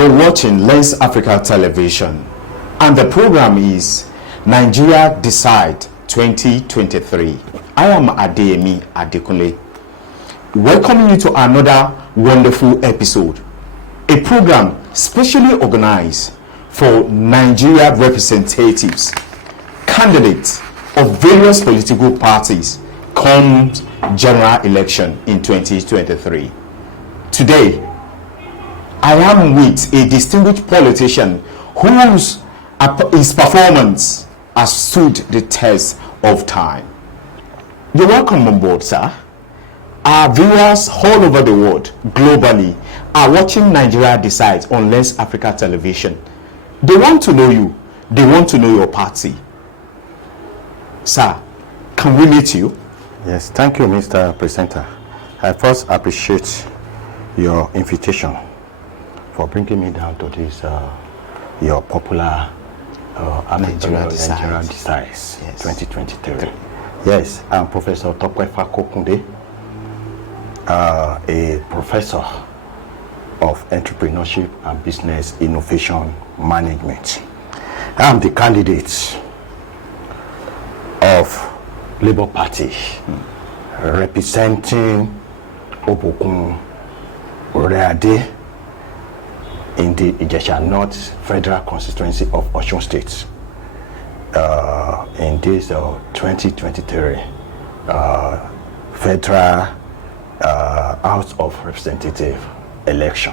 You're watching Lens Africa Television, and the program is Nigeria Decide 2023. I am Adeyemi Adekunle, welcoming you to another wonderful episode, a program specially organized for Nigeria representatives, candidates of various political parties come general election in 2023. Today, I am with a distinguished politician whose his performance has stood the test of time. You're welcome on board, sir. Our viewers all over the world, globally, are watching Nigeria Decide on Lens Africa Television. They want to know you. They want to know your party. Sir, can we meet you? Yes, thank you, Mr. Presenter. I first appreciate your invitation for bringing me down to this your popular Nigeria Decides yes. 2023. Yes, I'm Professor Tope Fakokunde, a professor of entrepreneurship and business innovation management. I'm the candidate of Labour Party representing Obokun, Oriade in the Ijesha North Federal Constituency of Osun State in this 2023 Federal House of Representative election.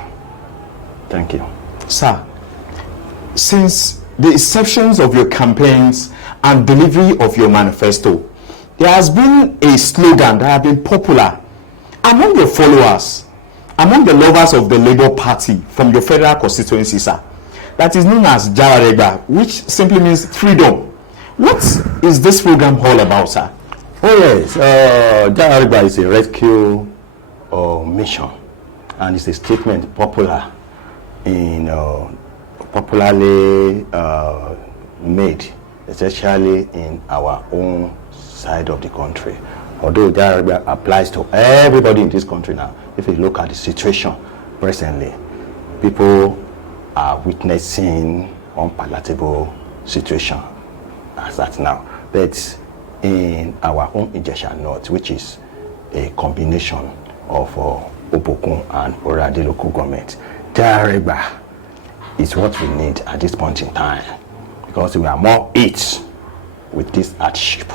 Thank you. Sir, since the inceptions of your campaigns and delivery of your manifesto, there has been a slogan that has been popular among your followers, among the lovers of the Labour Party from your federal constituency, sir, that is known as Jawarega, which simply means freedom. What is this program all about, sir? Oh yes, Jawarega is a rescue mission, and it's a statement popularly made, especially in our own side of the country. Although Jawarega applies to everybody in this country now, if you look at the situation presently, people are witnessing unpalatable situation as that now. But in our own Ijesha North, which is a combination of Obokun and Oriade local government, Jawarega is what we need at this point in time, because we are more hit with this hardship,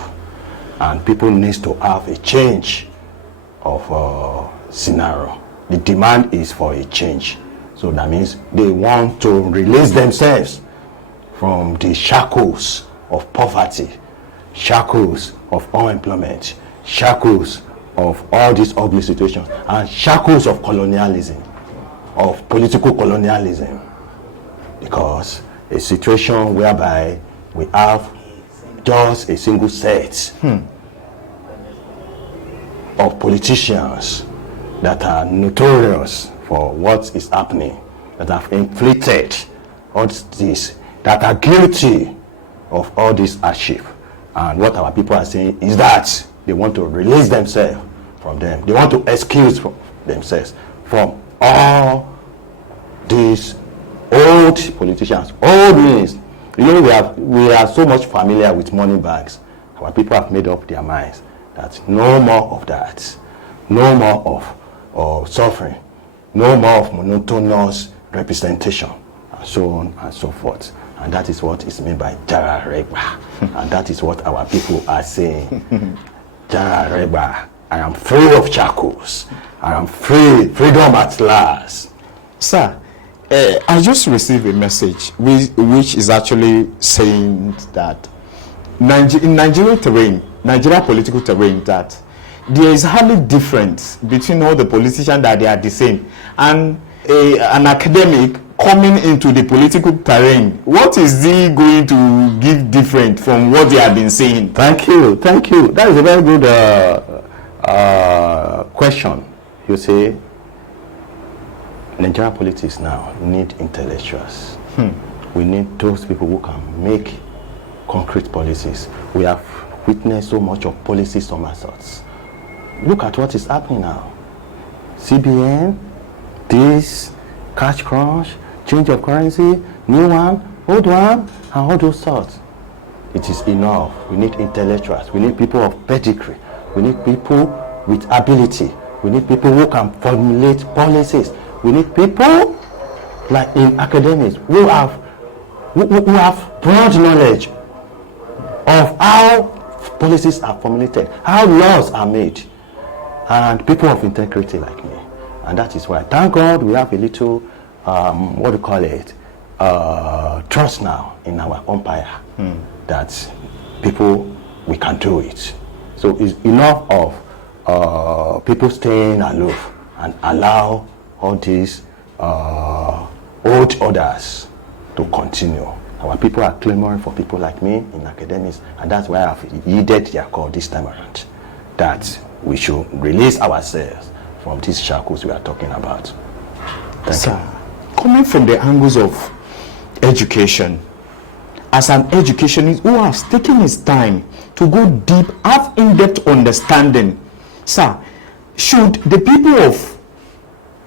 and people need to have a change of scenario. The demand is for a change, so that means they want to release themselves from the shackles of poverty, shackles of unemployment, shackles of all these ugly situations, and shackles of colonialism, of political colonialism, because a situation whereby we have just a single set of politicians that are notorious for what is happening, that have inflicted all this, that are guilty of all this hardship. And what our people are saying is that they want to release themselves from them. They want to excuse themselves from all these old politicians, old means. You know, we are so much familiar with money bags. Our people have made up their minds that no more of that, no more of suffering, no more of monotonous representation, and so on and so forth. And that is what is meant by Jawarega. And that is what our people are saying. Jawarega, I am free of shackles. I am free, freedom at last. Sir, I just received a message which is actually saying that in Nigerian terrain, Nigeria political terrain, that there is hardly difference between all the politicians, that they are the same, and an academic coming into the political terrain. What is he going to give different from what they have been saying? Thank you. That is a very good question. You say Nigerian politics now need intellectuals. We need those people who can make concrete policies. We have witnessed so much of policy somersaults. Look at what is happening now. CBN, this, cash crunch, change of currency, new one, old one, and all those sorts. It is enough. We need intellectuals. We need people of pedigree. We need people with ability. We need people who can formulate policies. We need people like in academics who have broad knowledge of how policies are formulated, how laws are made, and people of integrity like me. And that is why, thank God, we have a little, what do you call it, trust now in our umpire that people, we can do it. So it's enough of people staying aloof and allow all these old orders to continue. Our people are clamoring for people like me in academics, and that's why I've heeded their call this time around, that we should release ourselves from these shackles we are talking about. Thank you. Coming from the angles of education, as an educationist who has taken his time to go deep, have in-depth understanding, sir, should the people of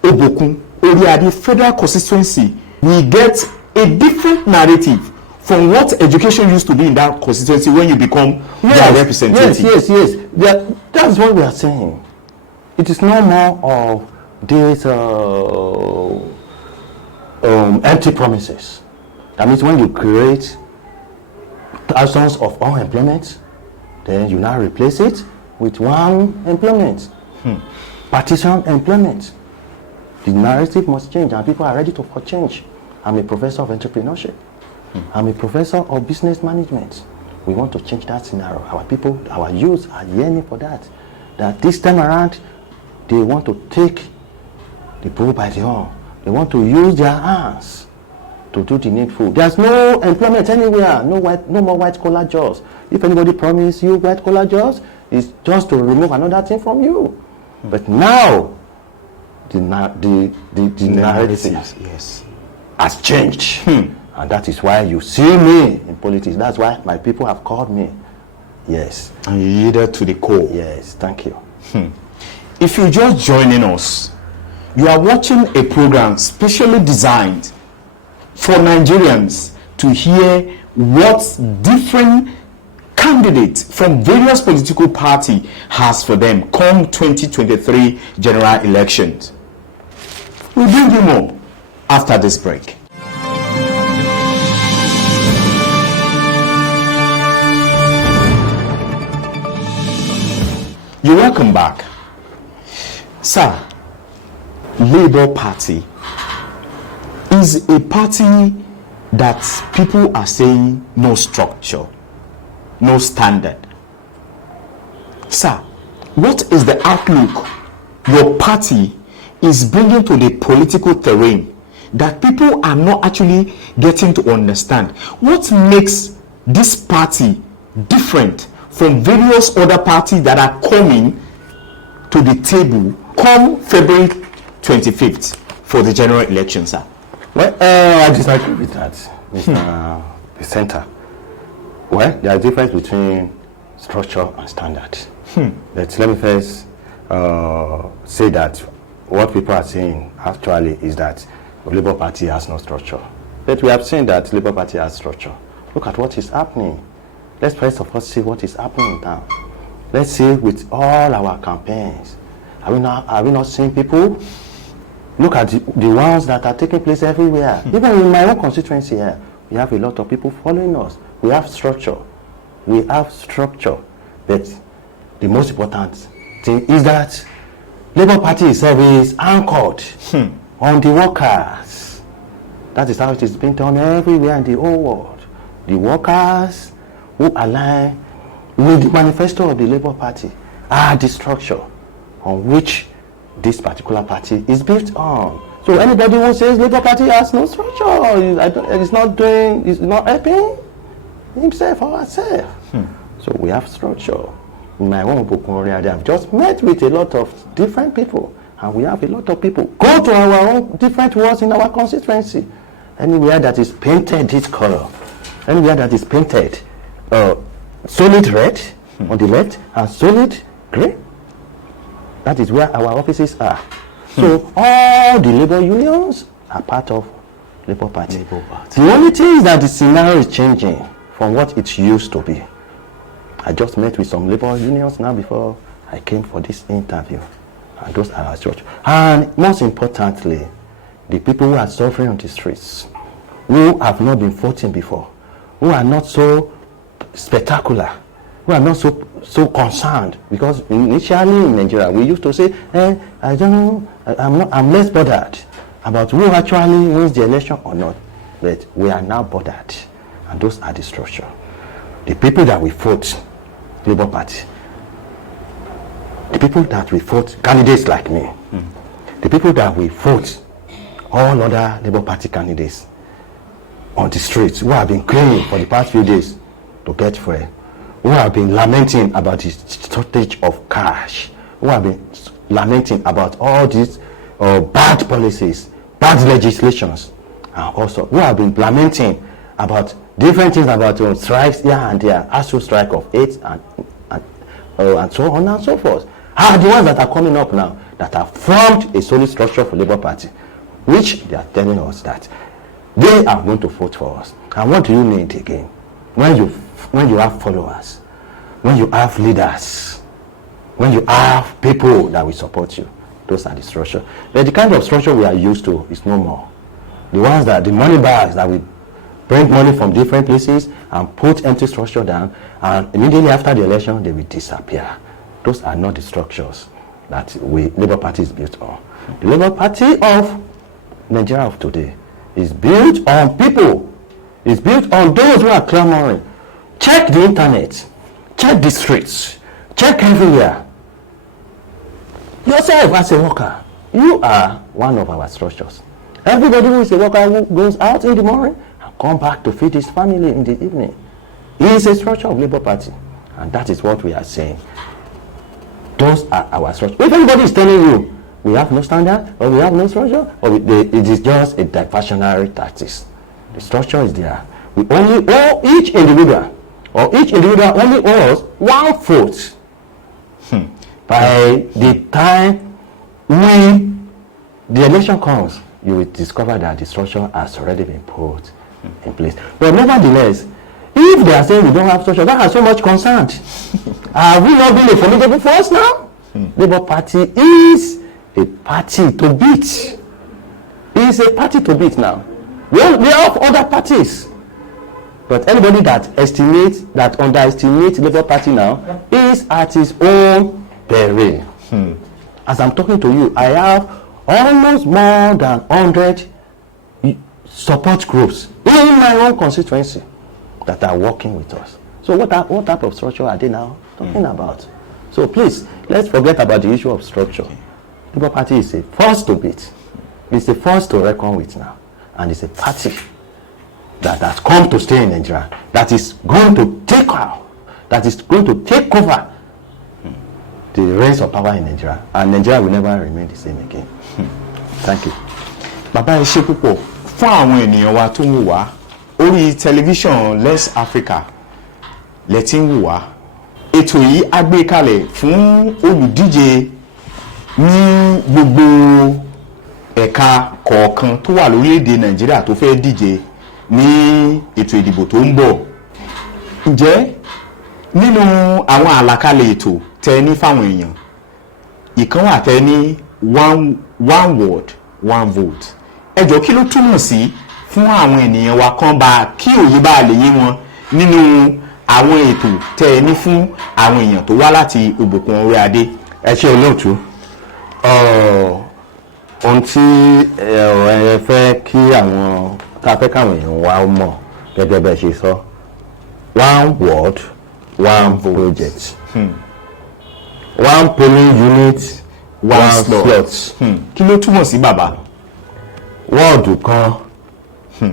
Obokun, Oriade Federal Constituency, we get a different narrative from what education used to be in that constituency when you become their representative? Yes. That's what we are saying. It is no more of these empty promises. That means when you create thousands of unemployment, then you now replace it with one employment. Partition employment. The narrative must change, and people are ready for change. I'm a professor of entrepreneurship. I'm a professor of business management. We want to change that scenario. Our people, our youth are yearning for that. That this time around, they want to take the bull by the horn. They want to use their hands to do the needful. There's no employment anywhere. No more white collar jobs. If anybody promises you white collar jobs, it's just to remove another thing from you. But now, the narrative has changed. And that is why you see me in politics. That's why my people have called me. Yes. And you yielded to the call. Yes, thank you. If you're just joining us, you are watching a program specially designed for Nigerians to hear what different candidates from various political parties has for them come 2023 general elections. We'll bring you more after this break. You're welcome back. Sir, Labour Party is a party that people are saying no structure, no standard. Sir, what is the outlook your party is bringing to the political terrain that people are not actually getting to understand? What makes this party different from various other parties that are coming to the table come February 25th for the general election, sir? Well, I disagree with that, Mr. Presenter. Well, there is a difference between structure and standard. But let me first say that what people are saying actually is that the Labour Party has no structure. But we have seen that the Labour Party has structure. Look at what is happening. Let's first of all see what is happening now. Let's see with all our campaigns. Are we not seeing people? Look at the ones that are taking place everywhere. Even in my own constituency here, we have a lot of people following us. We have structure. But the most important thing is that Labour Party itself is anchored on the workers. That is how it is being done everywhere in the whole world. The workers who align with the manifesto of the Labour Party are the structure on which this particular party is built on. So anybody who says Labour Party has no structure, is not helping himself or herself. So we have structure. In my own Obokun, I've just met with a lot of different people, and we have a lot of people go to our own different wards in our constituency. Anywhere that is painted this color, anywhere that is painted solid red on the left and solid grey, that is where our offices are. So all the labor unions are part of Labour Party. The only thing is that the scenario is changing from what it used to be. I just met with some labor unions now before I came for this interview, and those are our structure. And most importantly, the people who are suffering on the streets, who have not been voting before, who are not so spectacular, who are not so concerned, because initially in Nigeria we used to say, I don't know, I'm less bothered about who actually wins the election or not, but we are now bothered, and those are the structure. The people that we vote Labour Party, the people that we vote candidates like me, the people that we vote all other Labour Party candidates on the streets, who have been crying for the past few days to get fuel, who have been lamenting about the shortage of cash, who have been lamenting about all these bad policies, bad legislations, and also who have been lamenting about different things about strikes here and there, ASU strike of 8 and so on and so forth, are the ones that are coming up now that have formed a solid structure for Labour Party, which they are telling us that they are going to vote for us. And what do you need again? When you have followers, when you have leaders, when you have people that will support you, those are the structure. But the kind of structure we are used to is no more. The ones that the money bags that we bring money from different places and put empty structure down, and immediately after the election they will disappear. Those are not the structures that Labour Party is built on. The Labour Party of Nigeria of today is built on people. It's built on those who are clamoring. Check the internet, check the streets, check everywhere. Yourself as a worker, you are one of our structures. Everybody who is a worker who goes out in the morning and come back to feed his family in the evening is a structure of Labour Party, and that is what we are saying. Those are our structures. If anybody is telling you we have no standard or we have no structure, or it is just a diversionary tactics, the structure is there. We only owe each individual, or each individual only owes one vote. By the time the election comes, you will discover that the structure has already been put in place. But nevertheless, if they are saying we don't have structure, that has so much concern. Have we not been a formidable force now? Labour Party is a party to beat. It is a party to beat now. We have other parties. But anybody that underestimates Labour Party now is at his own peril. As I'm talking to you, I have almost more than 100 support groups in my own constituency that are working with us. So what type of structure are they now talking about? So please, let's forget about the issue of structure. Labour Party is a force to beat. It's a force to reckon with now. And it's a party that has come to stay in Nigeria, that is going to take out, that is going to take over the reins of power in Nigeria. And Nigeria will never remain the same again. Thank you. Bàbá ẹ ṣé púpọ̀ fún àwọn ènìyàn wa tó ń wò wá orí tẹlifíṣàn Less Africa lẹ ti ń wò wá. Ètò yìí á gbé kalẹ̀ fún olùdíje ní gbogbo ẹ̀ka kọ̀ọ̀kan tó wà lórílẹ̀‐èdè Nàìjíríà tó fẹ́ díje ní ètò ìdìbò tó ń bọ̀. Ǹjẹ́ nínú àwọn àlàkalẹ̀ ètò tẹ́ ní fáwọn èèyàn ìkan wà tẹ́ ní one word one vote, ẹ jọ̀ọ́ kí ló túmọ̀ sí fún àwọn ènìyàn wa kan bá kí òye bá lè yé wọn nínú àwọn ètò tẹ́ ní fún àwọn èèyàn tó wá láti Obokun Oriade? Ẹ ṣé olóòtú. Ohun tí ẹ fẹ́ kí àwọn káwọn èèyàn wa mọ̀ gẹ́gẹ́ bẹ́ẹ̀ ṣe sọ, one word one project, one polling unit one slot. Kí ló túmọ̀ sí bàbá? Wọ́ọ̀dù kan,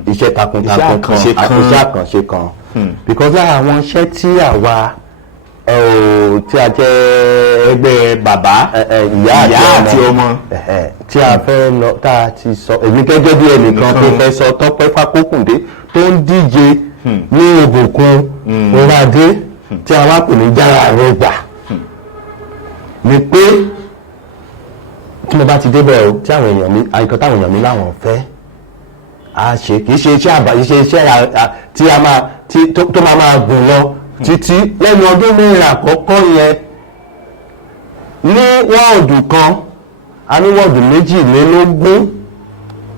iṣẹ́ takuntakun kan, iṣẹ́ àkànṣe kan. Because àwọn iṣẹ́ tí àwa tí a jẹ́ ẹgbẹ́ bàbá, ìyá àti ọmọ tí a fẹ́ lọ, tá a ti sọ, èmi gẹ́gẹ́ bí ẹnìkan Professor Tope Fakokunde tó ń díje ní Obokun Oriade tí a wá pè ní jára rẹ̀ gbà ni pé tí mo bá ti débẹ̀ o tí àwọn èèyàn mi àyíká táwọn èèyàn mi láwọn fẹ́ a ṣe kì í ṣe iṣẹ́ iṣẹ́ tí a máa tó máa gùn lọ títí lẹ́nu ọdún mẹ́rin àkọ́kọ́ yẹn ní wọ́ọ̀dù kan a ní wọ́ọ̀dù 22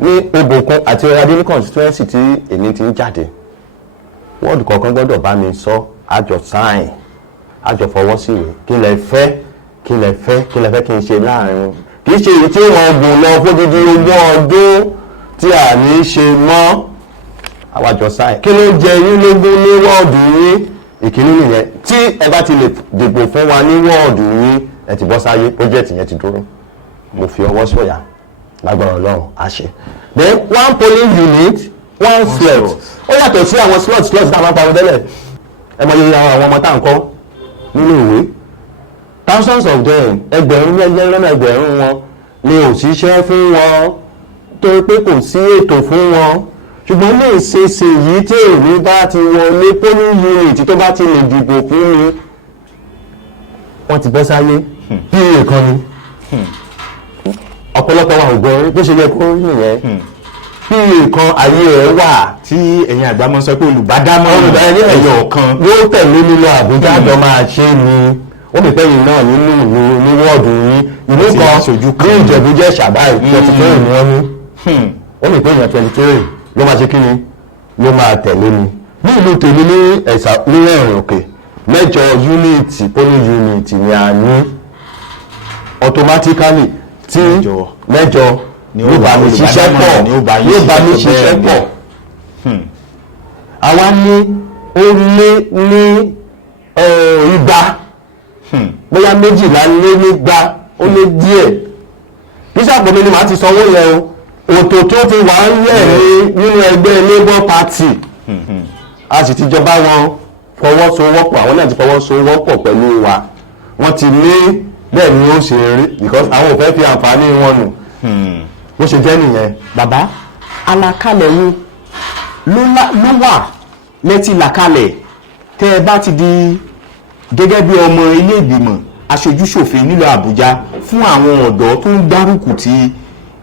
ní Obokun àti Oriade ní constituency tí èmi ti ń jáde. Wọ́ọ̀dù kọ̀ọ̀kan gbọ́dọ̀ bá mi sọ àjọ sáìn àjọ fọwọ́ sí ìwé kí lẹ fẹ́ kí n ṣe láàrin kì í ṣe èyí tí wọ́n gùn lọ fódìdí 20 ọdún tí a ní ṣe mọ́ àwàjọ sáìn kí ló jẹ yín lógún ní wọ́ọ̀dù yín ìkíní nìyẹn tí ẹ bá ti lè dìbò fún wa ní wọ́ọ̀dù yín ẹ ti bọ́ sáyé project yẹn ti dúró mo fi ọwọ́ sọ̀yà lágbára Ọlọ́run á ṣe. Then one polling unit one slot ó yàtọ̀ sí àwọn slots tá a máa ń pariwo tẹ́lẹ̀ ẹ mọ iye àwọn ọmọ tá à ń kọ́ nínú ìwé thousands of them ẹgbẹ̀rún lọ́nà ẹgbẹ̀rún wọn ni òṣìṣẹ́ fún wọn tó pé kò sí ètò fún wọn ṣùgbọ́n lè ṣe yìí tí èmi bá ti wọlé polling unit tó bá ti lè dìbò fún mi wọ́n ti bọ́ sáyé bí nǹkan ni ọ̀pọ̀lọpọ̀ wa ò gbọ́ bó ṣe yẹ kó nìyẹn bí nǹkan ayé ẹ̀ wà tí ẹ̀yin àgbà máa ń sọ pé olùbádámọ̀ràn ẹ̀yọ̀ kan yóò tẹ̀lé nínú Àbújá àjọ máa ṣe ni ó lè fẹ́yìn náà nínú ìlú ní wọ́ọ̀dù yín ìlú kan ní Ìjẹ̀bú-Jẹ́ ṣàbáì 23 ni wọ́n ní ó lè fẹ́yìn 23 ló máa ṣe kí ni ló máa tẹ̀lé ni ní ìlú tèmi ní ẹ̀sà ní Ẹ̀rìn Òkè 8 unit polling unit ni a ní automatically tí 8 ni ó bá mi ṣiṣẹ́ pọ̀ yóò bá mi ṣiṣẹ́ pọ̀ àwa ní ó lé ní igba bóyá 12 lé nígbà ó lé díẹ̀ bíṣàpọ̀ mi ni màá ti sanwó yẹn o òtò tó ti wà ń lẹ̀ nínú ẹgbẹ́ Labour Party a sì ti jọba wọn fọwọ́sowọ́pọ̀ àwọn náà ti fọwọ́sowọ́pọ̀ pẹ̀lú wa wọ́n ti ní bẹ́ẹ̀ ni ó ṣe rí because àwọn ò fẹ́ fi àǹfààní wọn nù bó ṣe jẹ́ nìyẹn. Bàbá àlàkalẹ̀ wo ló wà lẹ́tí làkalẹ̀ tẹ́ ẹ bá ti di gẹ́gẹ́ bí ọmọ ilé ìgbìmọ̀ aṣojúṣòfin nílùú Àbújá fún àwọn ọ̀dọ́ tó ń gbárùkù ti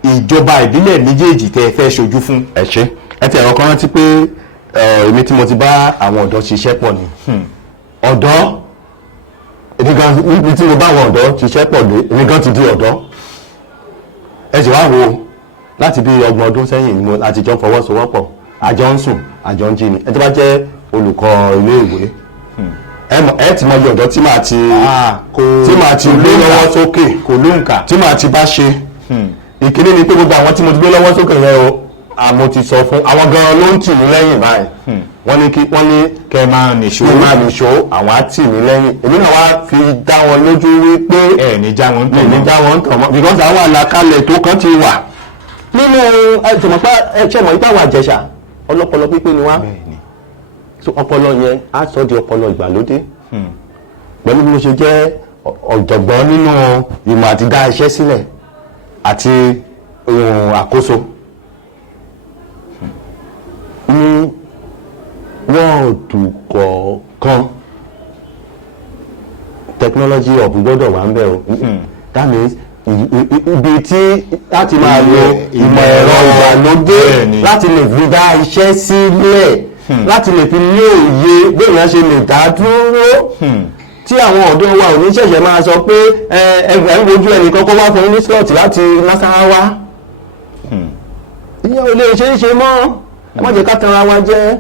ìjọba ìbílẹ̀ méjèèjì tẹ́ ẹ fẹ́ ṣojú fún. ẹ ṣe ẹ ti ẹ̀rọ kan rántí pé èmi tí mo ti bá àwọn ọ̀dọ́ ṣiṣẹ́ pọ̀ ni ọ̀dọ́ èmi gan níbi tí mo bá àwọn ọ̀dọ́ ṣiṣẹ́ pọ̀ dé èmi gan ti di ọ̀dọ́ ẹ sì wá wo láti bí 30 ọdún sẹ́yìn ni mo láti jọ fọwọ́sowọ́pọ̀ àjọ ń sùn àjọ ń jí ni ẹ tó bá jẹ́ olùkọ́ ilé ìwé ẹ ti mọ iye ọ̀dọ́ tí màá ti gbé lọ́wọ́ sókè kò lóǹkà tí màá ti bá ṣe ìkíní ni pé gbogbo àwọn tí mo ti gbé lọ́wọ́ sókè yẹn o àmọ́ ti sọ fún àwọn gan-an ló ń tì mí lẹ́yìn báyìí wọ́n ní kẹ́ máa nìṣó àwọn á tì mí lẹ́yìn èmi náà wá fi dá wọn lójú wípé ẹ̀ ní já wọn tàn mọ́ because àwọn àlàkalẹ̀ tó kàn ti wà nínú ẹ̀ṣẹ̀mọ̀ ipá wà Ìjẹ̀ṣà ọlọ́pọlọ pípé ni wá so ọpọlọ yẹn á sọ di ọpọlọ ìgbàlódé pẹ̀lú bí mo ṣe jẹ́ ọ̀jọ̀gbọ́n nínú ìmọ̀ àti dá iṣẹ́ sílẹ̀ àti àkóso ní wọ́ọ̀dù kọ̀ọ̀kan technology of gbọ́dọ̀ wà ń bẹ̀ o that means ibi tí láti máa lo ìmọ̀ ẹ̀rọ ìgbàlódé láti lè fi dá iṣẹ́ sílẹ̀ láti lè fi ní òye bóyá ṣe lè dá dúró tí àwọn ọ̀dọ́ wa ò ní ṣẹ̀ṣẹ̀ máa sọ pé ẹgbẹ́ ń wojú ẹnìkan kó wá fún ní slot láti Nasarawa ìyẹn ò lè ṣe é ṣe mọ́ ẹ má jẹ́ ká tanra wa jẹ́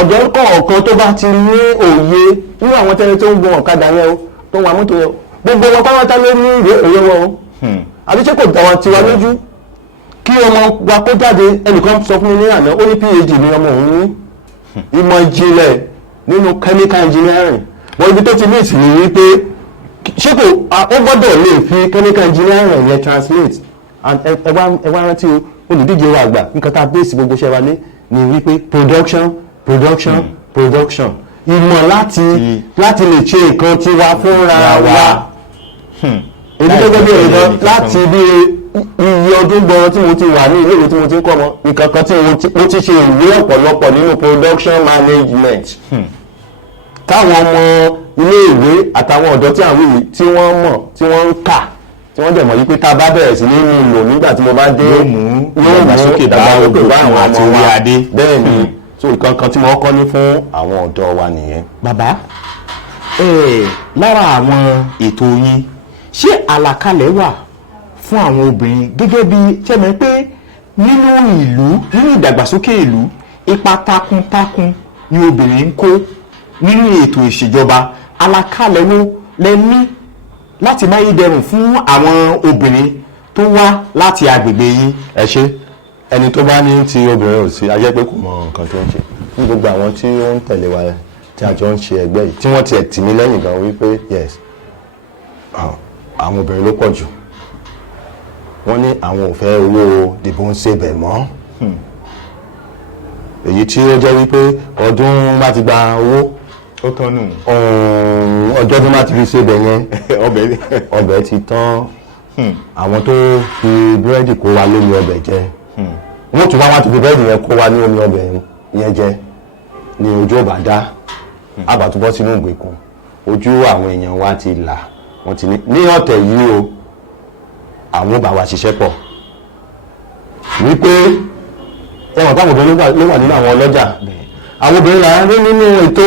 ọ̀dọ́ kọ̀ọ̀kan tó bá ti ní òye nínú àwọn tẹ́lẹ̀ tó ń gun ọ̀kadà yẹn o tó ń wa mọ́tò yẹn o gbogbo wọn pátá ló ní ìwé òye wọn o àbí ṣé kò dá wa tiwa lójú kí ọmọ wa kó jáde ẹnìkan sọ fún mi ní àná ó ní PhD ní ọmọ òun ní ìmọ̀ ìjìnlẹ̀ nínú chemical engineering wọ́n ibi tó ti ní ìsìn ní wípé ṣé kò ó gbọ́dọ̀ lè fi chemical engineering yẹn translate and ẹ wá rántí o olùdíje wa àgbà nǹkan tá a bẹ́ẹ̀sì gbogbo ṣẹ́ wa lé ni wípé production ìmọ̀ láti lè ṣe nǹkan tiwa fúnra wa èmi gẹ́gẹ́ bí ẹ̀rọ láti bí iye ọdún gbọ́rọ̀ tí mo ti wà ní ilé ìwé tí mo ti ń kọ́ ọmọ nǹkan kan tí mo ti ṣe ìwé ọ̀pọ̀lọpọ̀ nínú production management táwọn ọmọ ilé ìwé àtàwọn ọ̀dọ́ tí àwọn ìwé tí wọ́n mọ̀ tí wọ́n ń kà tí wọ́n dẹ̀ mọ̀ yí pé tá a bá bẹ̀rẹ̀ sí ní mú lò nígbà tí mo bá dé yóò mú ìdàgbàsókè bá àwọn àti Oriade. bẹ́ẹ̀ ni so nǹkan kan tí mo kọ́ ní fún àwọn ọ̀dọ́ wa nìyẹn. bàbá lára àwọn ètò yín ṣé àlàkalẹ̀ wà fún àwọn obìnrin gẹ́gẹ́ bí ṣẹ́mi pé nínú ìlú nínú ìdàgbàsókè ìlú ipa takuntakun ni obìnrin ń kó nínú ètò ìṣèjọba àlàkalẹ̀ wo lẹ ní láti máyédẹrùn fún àwọn obìnrin tó wá láti agbègbè yín. ẹ ṣe ẹni tó bá ní tí obìnrin ò sí a jẹ́ pé kò mọ nǹkan tó ń ṣe ní gbogbo àwọn tí ó ń tẹ̀lé wa tí a jọ ń ṣe ẹgbẹ́ yìí tí wọ́n tiẹ̀ tì mí lẹ́yìn gan wípé yes àwọn obìnrin ló pọ̀ jù wọ́n ní àwọn ò fẹ́ owó dìbò ń ṣe bẹ̀ mọ́ èyí tí ó jẹ́ wípé ọdún bá ti gba owó ó tán nù. ọjọ́ tó bá ti fi ṣe bẹ̀ yẹn ọbẹ̀ ti tán àwọn tó fi búrẹ́dì kó wa lómi ọbẹ̀ jẹ wọ́n tún wá ti fi búrẹ́dì yẹn kó wa ní omi ọbẹ̀ yẹn jẹ ní ojú ọba dá àbàtúbọ̀ sínú ìgbèkùn ojú àwọn èèyàn wa ti là wọ́n ti ní ọ̀tẹ̀ yìí o àwọn bá wa ṣiṣẹ́ pọ̀ wípé ẹwọ̀n táwọn obìnrin ló wà nínú àwọn ọlọ́jà àwọn obìnrin là ń rí nínú ètò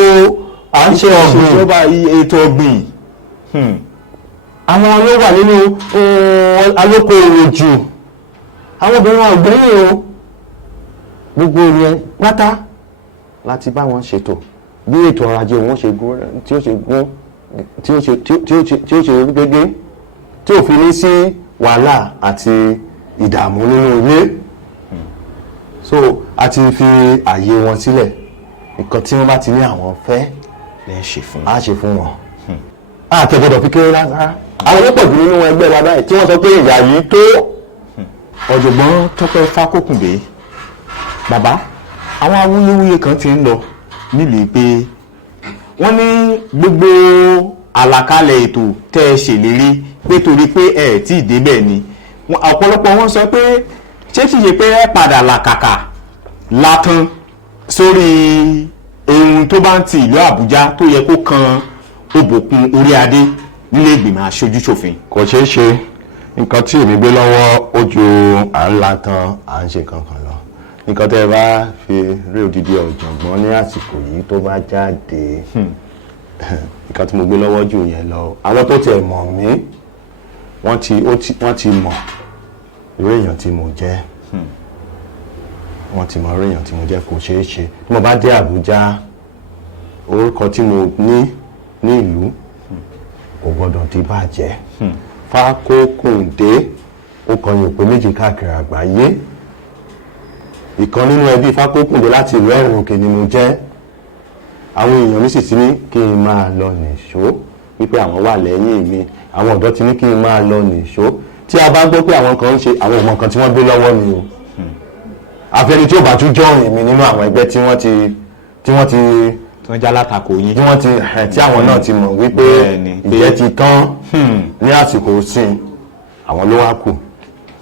à ń ṣe ọ̀gbìn ìjọba ètò ọ̀gbìn àwọn ló wà nínú alóko òwò jù àwọn obìnrin ọ̀gbẹ́yìn o gbogbo yẹn pátá láti bá wọn ṣètò bí ètò ọrọ̀ ajé wọn ṣe gún tí ó ṣe gbégé tí ò fi ní sí wàhálà àti ìdààmú nínú ilé so a ti fi àyè wọn sílẹ̀ nǹkan tí wọ́n bá ti ní àwọn fẹ́ lẹ́ ṣe fún a ṣe fún wọn àtẹ̀gbọ́dọ̀ fi kéré rárá àwọn tó pọ̀ jù nínú ẹgbẹ́ wa báyìí tí wọ́n sọ pé ìyà yìí tó. ọ̀jọ̀gbọ́n Tope Fakokunde bàbá àwọn awuyewuye kan ti ń lọ nílùú pé wọ́n ní gbogbo àlàkalẹ̀ ètò tẹ́ ẹ ṣèlérí pé torí pé ẹ tí ì débẹ̀ ni ọ̀pọ̀lọpọ̀ wọn sọ pé ṣé kìí ṣe pé ẹ padà làkàkà látàn sórí ohun tó bá ń ti ìlú Àbújá tó yẹ kó kan Obokun Oriade nílé ìgbìmọ̀ aṣojú-ṣòfin. kò ṣeé ṣe nǹkan tí èmi gbé lọ́wọ́ ó ju à ń látàn à ń ṣe kankan lọ nǹkan tẹ́ ẹ bá fi rí odidi ọ̀jọ̀gbọ́n ní àsìkò yìí tó bá jáde nǹkan tí mo gbé lọ́wọ́ jù yẹn lọ àwọn tó tiẹ̀ mọ̀ mí wọ́n ti mọ̀ irú èèyàn tí mo jẹ́ wọ́n ti mọ̀ irú èèyàn tí mo jẹ́ kò ṣeé ṣe tí mo bá dé Àbújá orúkọ tí mo ní ìlú kò gbọ́dọ̀ di bàjẹ́ Fakokunde ó kọyìn òpè méjì káàkiri àgbáyé ìkan nínú ẹbí Fakokunde láti ìlú Ẹ̀rìn Òkè ni mo jẹ́ àwọn èèyàn mi sì ti ní kí n máa lọ nìṣó wípé àwọn wà lẹ́yìn mi àwọn ọ̀dọ́ ti ní kí n máa lọ nìṣó tí a bá gbọ́ pé àwọn kan ń ṣe àwọn ọmọ kan tí wọ́n gbé lọ́wọ́ ni o àfẹni tí ó bá tún jọ́rìn mi nínú àwọn ẹgbẹ́ tí wọ́n já látakò yín tí àwọn náà ti mọ̀ wípé ìjẹ́ ti tán ní àsìkò sin àwọn ló wá kù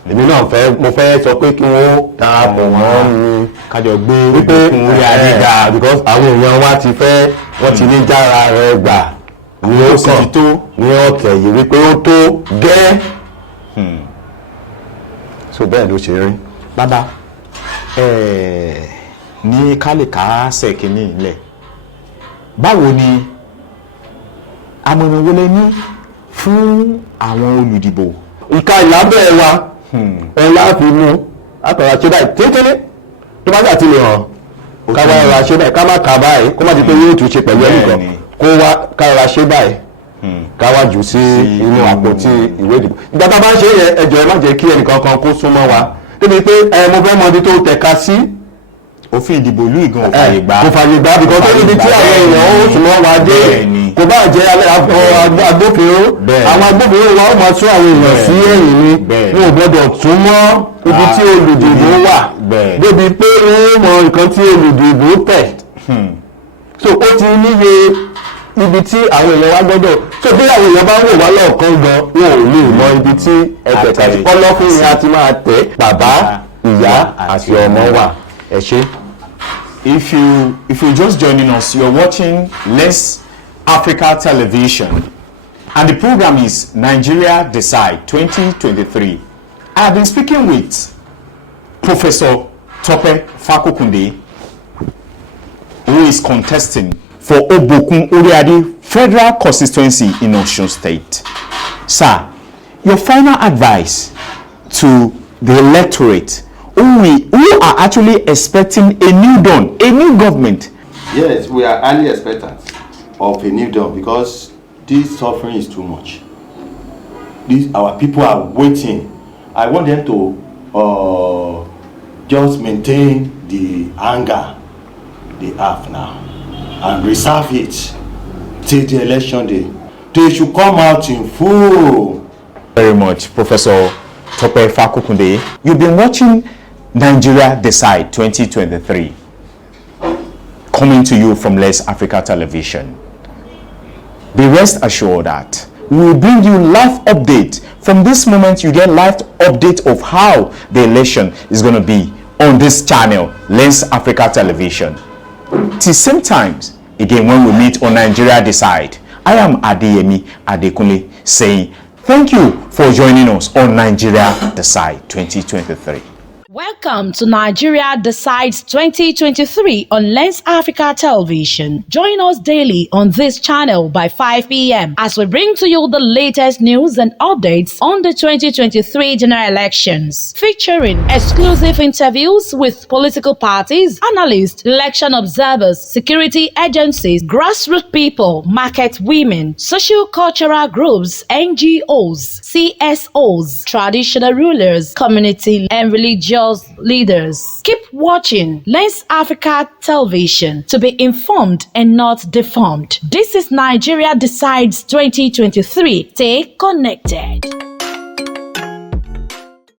èmi náà mo fẹ́ sọ pé kí wọ́n darapọ̀ wọ́n ní kájọ gbé wípé Oriade ga because àwọn èèyàn wa ti fẹ́ wọ́n ti ní jára rẹ̀ gbà ní ó kàn ní ọ̀tẹ̀ yìí wípé ó tó gẹ́ so bẹ́ẹ̀ ló ṣe rí. bàbá ní kálíkà sẹ́kìnì ilẹ̀ báwo ni àmọ̀ràn wo lẹ ní fún àwọn olùdìbò. ìka ìlábẹ́ wa ẹ̀ láàfin mú àtọ̀rọ̀ àṣẹ báyìí téńtélé tó bá gbà tí lè hàn ká wá ẹ̀rọ àṣẹ báyìí ká má kà báyìí kó má di pé yóò tún ṣe pẹ̀lú ẹnìkan kó wá ká ẹ̀rọ àṣẹ báyìí ká wá jù sí inú àpótí ìwé ìdìbò. ìgbà tá a bá ń ṣe yẹ ẹjọ́ ẹ má jẹ́ kí ẹnìkan kan kó súnmọ́ wa débi pé mo fẹ́ mọ ibi tó tẹ̀ka sí. òfin ìdìbò ìlú ìgan òfààyè gbà kò fààyè gbà bìkan tó níbi tí àwọn èèyàn ó tún mọ́ wa dé kò bá jẹ́ agbófinró àwọn agbófinró wa ó máa tún àwọn èèyàn sí ẹ̀yìn ni wọn ò gbọ́dọ̀ tún mọ́ ibi tí olùdìbò wà débi pé wọ́n mọ nǹkan tí olùdìbò tẹ̀ so ó ti níye ibi tí àwọn èèyàn wa gbọ́dọ̀ so bí àwọn èèyàn bá ń wò wá lọ́ọ̀kan gan wọn ò lè mọ ibi tí ẹgbẹ̀ tàbí kọ́lọ́fín ni a ti máa tẹ̀ bàbá ìyá àti ọmọ wà ẹ ṣé. If you're just joining us, you're watching Less Africa Television. and the program is Nigeria Decide 2023. I have been speaking with Professor Tope Fakokunde, who is contesting for Obokun Oriade Federal Constituency in Osun State. Sir, your final advice to the electorate who are actually expecting a new dawn, a new government. Yes, we are highly expectant of a new dawn because this suffering is too much. Our people are waiting. I want them to just maintain the anger they have now and reserve it till the election day. They should come out in full. Very much, Professor Tope Fakokunde. You've been watching Nigeria Decide 2023, coming to you from Let's Africa Television. Be rest assured that we will bring you live update. From this moment, you get live update of how the election is going to be on this channel, Lens Africa Television. Till same times, again, when we meet on Nigeria Decide, I am Adeyemi Adekunle saying thank you for joining us on Nigeria Decide 2023. Welcome to Nigeria Decides 2023 on Lens Africa Television. Join us daily on this channel by 5 p.m. as we bring to you the latest news and updates on the 2023 general elections, featuring exclusive interviews with political parties, analysts, election observers, security agencies, grassroots people, market women, socio-cultural groups, NGOs, CSOs, traditional rulers, community and religious leaders. Keep watching Lens Africa Television to be informed and not deformed. This is Nigeria Decides 2023. Stay connected.